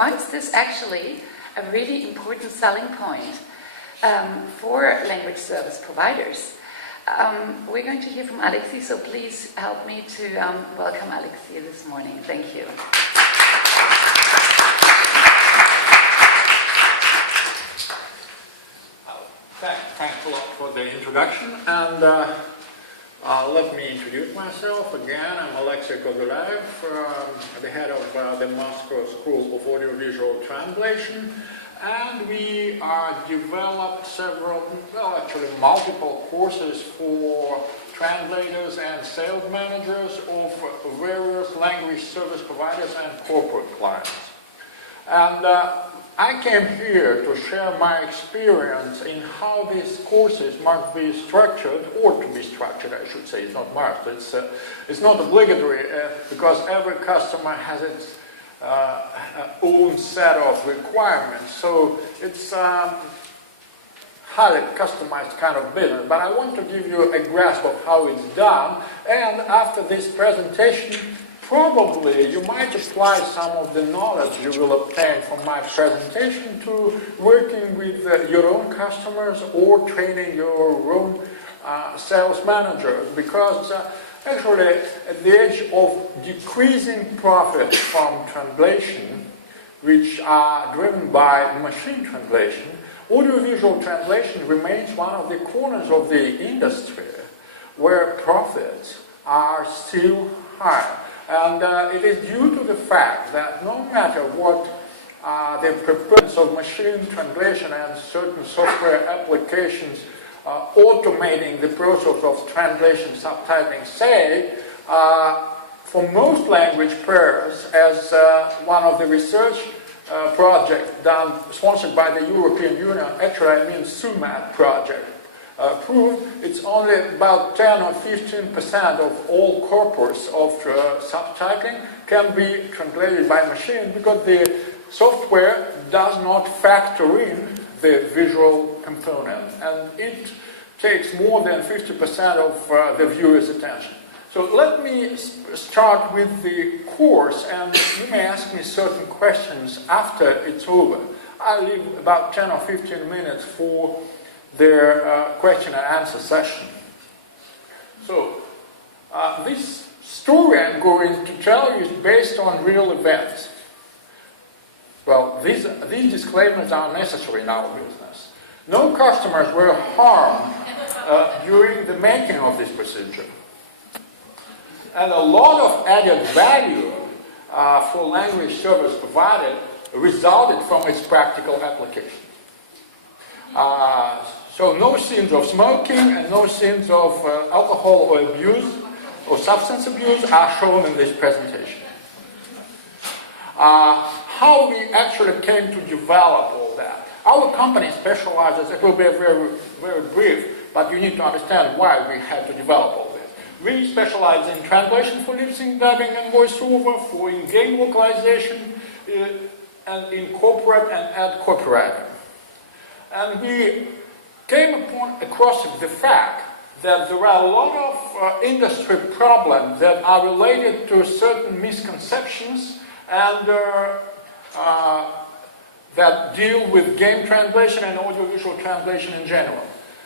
why is this actually a really important selling point for language service providers? We're going to hear from Alexi, so please help me to welcome Alexi this morning. Thank you. Thanks a lot for the introduction, and let me introduce myself again. I'm Alexei Kozylev, the head of the Moscow School of Audiovisual Translation, and we developed several, well actually multiple courses for translators and sales managers of various language service providers and corporate clients. And I came here to share my experience in how these courses must be structured, or to be structured, I should say. It's not must, it's not obligatory, because every customer has its own set of requirements. So it's highly customized kind of business. But I want to give you a grasp of how it's done. And after this presentation, probably you might apply some of the knowledge you will obtain from my presentation to working with your own customers or training your own sales managers, because actually at the age of decreasing profits from translation, which are driven by machine translation, audiovisual translation remains one of the corners of the industry where profits are still high. And it is due to the fact that no matter what the purpose of machine translation and certain software applications automating the process of translation subtitling say, for most language pairs, as one of the research projects sponsored by the European Union, actually I mean SUMAT project, proved it's only about 10 or 15% of all corpus of subtitling can be translated by machine, because the software does not factor in the visual component, and it takes more than 50% of the viewer's attention. So let me start with the course, and you may ask me certain questions after it's over. I'll leave about 10 or 15 minutes for their question and answer session. So, this story I'm going to tell you is based on real events. Well, these disclaimers are necessary in our business. No customers were harmed during the making of this procedure. And a lot of added value for language service provided resulted from its practical application. So no sins of smoking and no sins of alcohol or abuse or substance abuse are shown in this presentation. How we actually came to develop all that. Our company specializes, it will be very, very brief, but you need to understand why we had to develop all this. We specialize in translation for lip sync, dubbing and voiceover, for in-game localization, and in corporate and ad copywriting. And we came across the fact that there are a lot of industry problems that are related to certain misconceptions and that deal with game translation and audiovisual translation in general.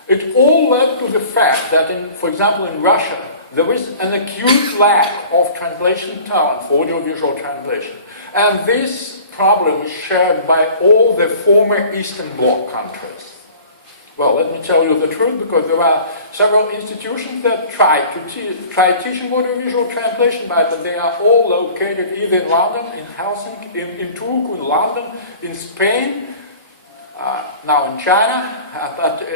It all led to the fact that, for example, in Russia, there is an acute lack of translation talent for audiovisual translation. And this problem is shared by all the former Eastern Bloc countries. Well, let me tell you the truth, because there are several institutions that try teaching audiovisual translation, but they are all located either in London, in Helsinki, in Turku, in London, in Spain, now in China, but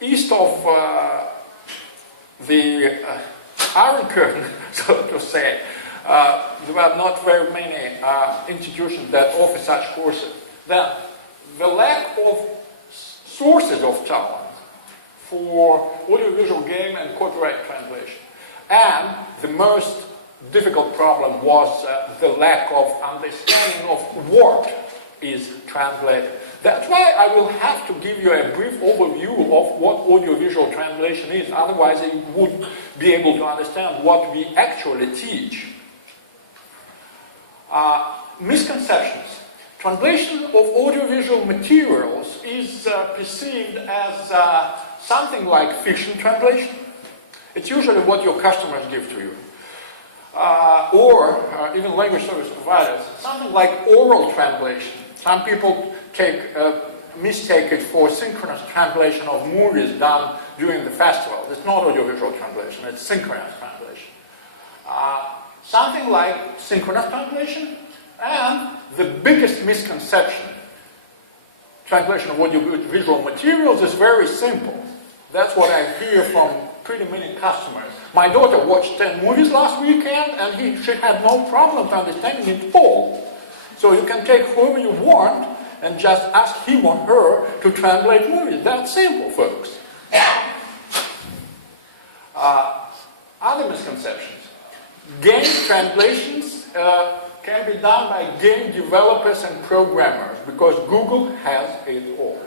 east of the Iron Curtain, so to say, there are not very many institutions that offer such courses. Then, the lack of sources of talent for audiovisual game and copyright translation. And the most difficult problem was the lack of understanding of what is translated. That's why I will have to give you a brief overview of what audiovisual translation is, otherwise you wouldn't be able to understand what we actually teach. Misconceptions. Translation of audiovisual materials is perceived as something like fiction translation. It's usually what your customers give to you. Or even language service providers, something like oral translation. Some people mistake it for synchronous translation of movies done during the festival. It's not audiovisual translation, it's synchronous translation. Something like synchronous translation, and the biggest misconception, translation of audiovisual materials, is very simple. That's what I hear from pretty many customers. My daughter watched 10 movies last weekend and she had no problem understanding it all. So you can take whoever you want and just ask him or her to translate movies. That's simple, folks. Other misconceptions. Game translations can be done by game developers and programmers because Google has it all.